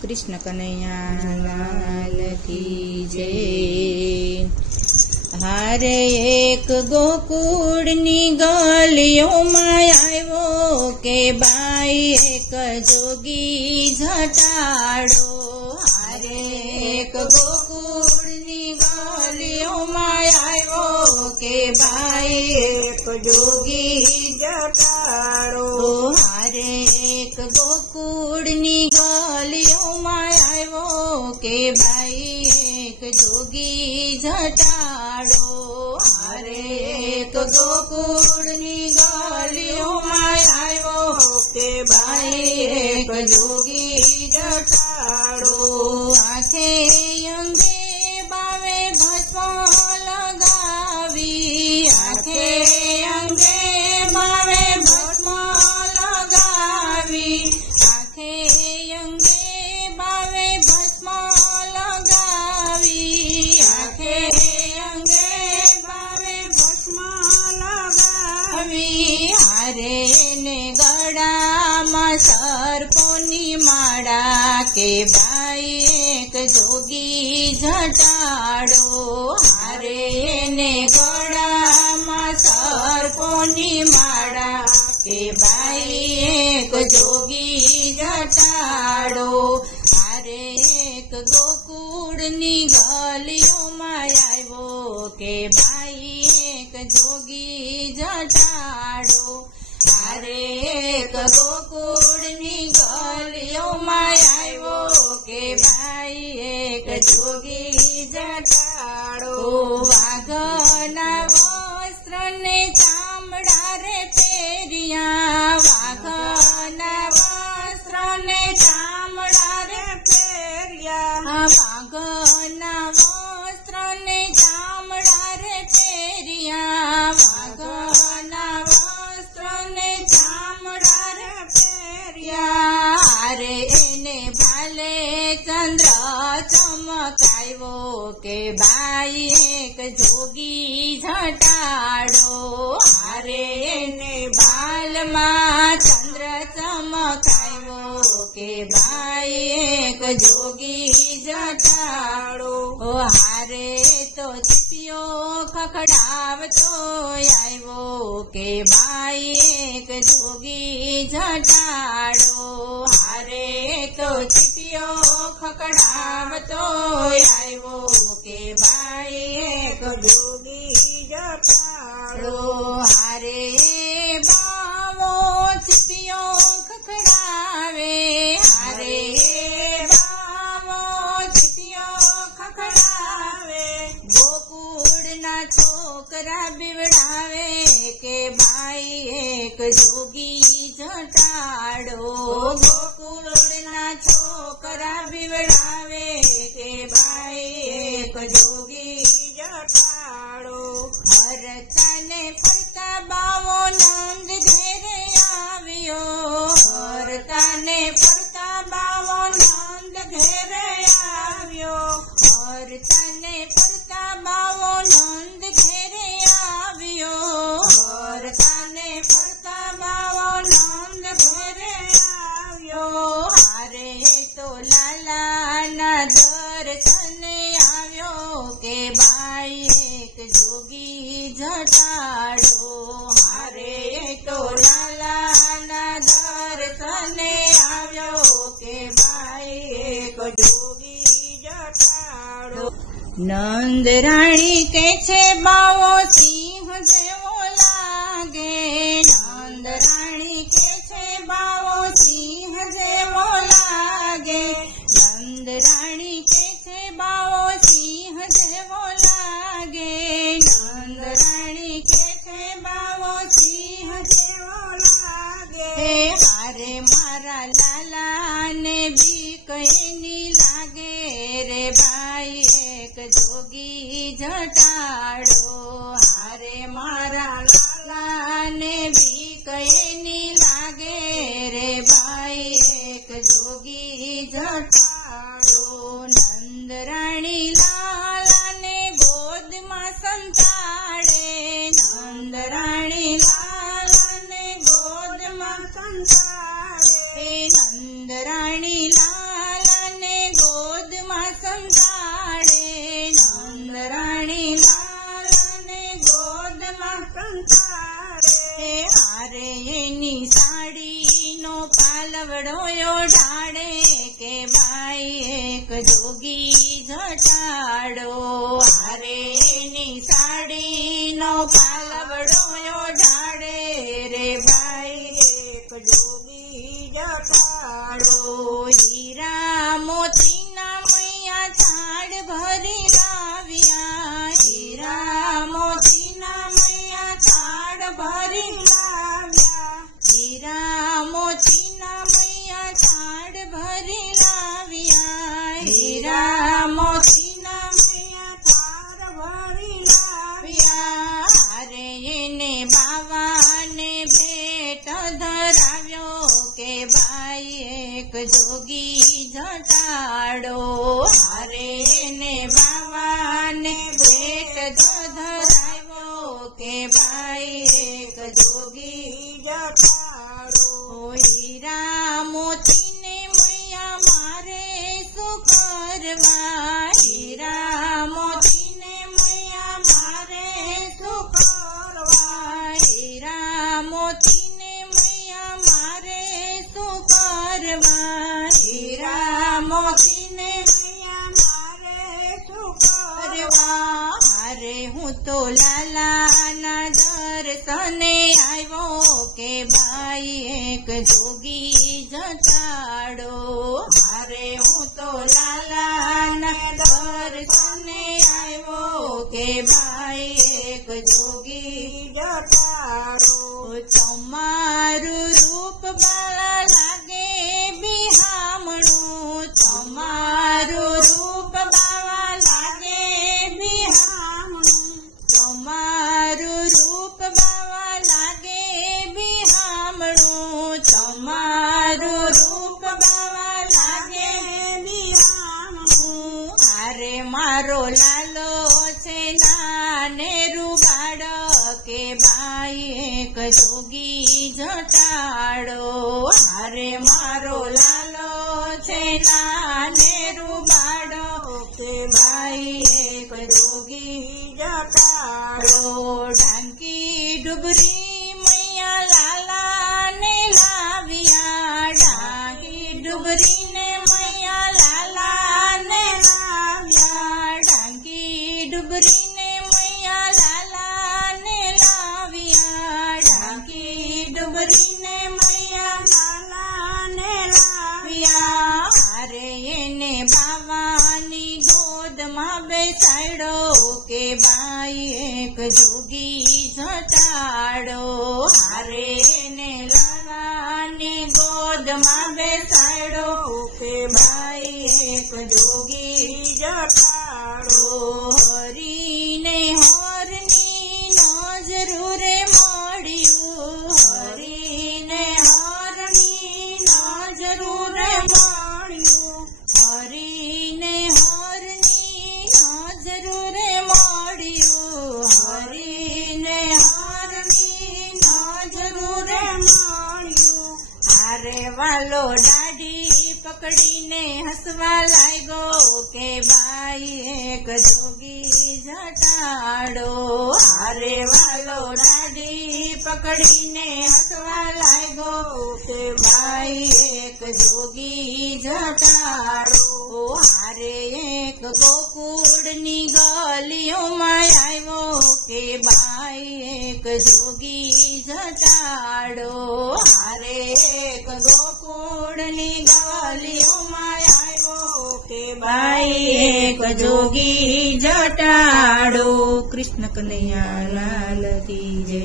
કૃષ્ણ કનૈયા લાલ કી જય। હારે એક ગોકુળની ગલીઓમાં આવ્યો કે બાઈ એક જોગી જટાડો। હારે એક ગોકુળની ગલીઓમાં આવ્યો કે બાઈ એક જોગી જટાડો। હારે એક ગોકુળની ગલીઓમાં આવ્યો કે બાઈ એક જોગી જટાડો। હારે એક ગોકુળની ગલીઓમાં આવ્યો કે બાઈ એક જોગી જટાડો। આંખે અંગે બાવે ભસ્મ લગાવી, આંખે અંગે બાવે ભસ્મ લગાવી, આંખે અંગે બાવે ભસ્મ લગાવી, આંખે અંગે બાવે ભસ્મ લગાવી। હારે ને ગળામાં સર્પોની માળા કે બાઈ એક જોગી જટાડો। હારે ને ગળામાં સર્પોની માળા કે બાઈ એક જોગી જટાડો। હારે એક ગોકુળની ગલીઓમાં આવ્યો કે બાઈ એક જોગી જટાડો। હારે એક ગોકુળની ગલીઓમાં આવ્યો કે બાઈ એક જોગી જટાડો। વાઘના વસ્ત્રને ચામડા રે પહેર્યા, વાઘના વસ્ત્રને ચામડા રે પહેર્યા, વાઘના વસ્ત્રને ચામડા રે પહેર્યા, વાઘના વસ્ત્રને ચામડા રે પહેર્યા। હારે એને ભાલે ચંદ્ર ચમકાવ્યો કે બાઈ એક જોગી જટાડો। હારે એને બાલમાં ચંદ્ર ચમકાવ્યો કે બાઈ એક જોગી જટાડો। હારે તો ચીપિયો ખખડાવતો આવ્યો કે બાઈ એક જોગી જટાડો। હારે તો ચીપિયો ખખડાવતો આવ્યો કે બાઈ એક જોગી જટાડો। હારે બાવો ચીપિયો ખખડાવે, હારે બાવો ચીપિયો ખખડાવે, ગોકુળના છોકરા બીવડાવે કે બાઈ એક જોગી જટાડો। ગોકુળના છોકરા બીવડાવે કે બાઈ એક જોગી જટાડો। હરતાને ફરતા બાવો નંદ ઘેરે આવ્યો, હરતાને ફરતા બાવો નંદ ઘેરે આવ્યો, હરતાને ફરતા બાવો નંદ ઘેરે આવ્યો, હરતાને ફરતા બાવો નંદ ઘેરે આવ્યો। હારે તો લાલાના દર્શને આવ્યો કે બાઈ એક જોગી જટાડો। હારે તો લાલાના દર્શને આવ્યો કે બાઈ એક જોગી જટાડો। નંદ રાણી કે છે બાવો સિંહ જેવો લાગે, નંદ રાણી કે છે બાવો સિંહ જેવો લાગે, નંદ રાણી કે છે બાવો સિંહ જેવો લાગે, નંદ રાણી કે છે બાવો સિંહ જેવો લાગે। હારે મારા લાલાને બીક એની લાગે રે બાઈ એક જોગી જટાડો। હારે મારા લાલાને બીક એની લાગે રે બાઈ એક જોગી જટાડો। નંદ રાણી લાલાને ગોદમાં સંતાડે, નંદ રાણી લાલાને ગોદમાં સંતાડે, નંદ રાણી લાલાને જટાડો હારે ને બાવાને ભેટ ધરાવ્યો કે ભાઈ એક જોગી જટાડો હીરા મોતીને મૈયા મારે શું કરવા હીરા મોતીને મૈયા મારે શું કરવા હીરા મોતીને મૈયા મારે શું કરવા હીરા મોતીને મૈયા મારે શું કરવા હારે હું તો લાલાના દર્શને આવ્યો કે ભાઈ એક જોગી જટાડો હારે હું તો લાલાના દર્શને આવ્યો કે ભાઈ એક જોગી જટાડો તમારું રૂપ બાળા લાગે બિહામણું તમારું રૂપ બાળા લાગે બિહામણું તમારું રૂપ બાવા લાગે બિહામણું તમારું રૂપ બાવા લાગે બિહામણું હારે મારો લાલો છે નાને રૂબાડ કે ભાઈ એક જોગી જટાડો હારે મારો લાલો છે નાને રૂબાડો કે ભાઈ એક જોગી જટાડો ઢાંકી ડુબરી મૈયા લાલાને લાવ્યા ઢાંકી ડુબરીને મૈયા લાલાને લાવ્યા ઢાંકી ડુબરીને મૈયા લાલાને લાવ્યા ઢાંકી ડુબરીને મૈયા લાલાને લાવ્યા હારે એને બાવાની ગોદમાં બેસાડ્યો કે ભાઈ એક જોગી જટાડો હારે એને લાલાની ગોદમાં બેસાડ્યો કે ભાઈ એક જોગી જટાડો હરીને હરની નજરૂરે મળ્યું હરીને હરની નજરૂરે મળ્યું હરીને હરની નજરૂરે મળ્યું હરીને હરની નજરૂરે મળ્યું હારે વાલો દાઢી પકડીને હસવા લાગ્યો કે ભાઈ એક જોગી જટાડો હારે વાલો દાઢી પકડીને હસવા લાગ્યો કે ભાઈ એક જોગી જટાડો હારે એક ગોકુળની ગલીઓમાં આવ્યો કે ભાઈ એક જોગી જટાડો હારે એક ગોકુળની ગલીઓમાં આવ્યો કે ભાઈ એક જોગી જટાડો કૃષ્ણ કનૈયા લાલ કી જય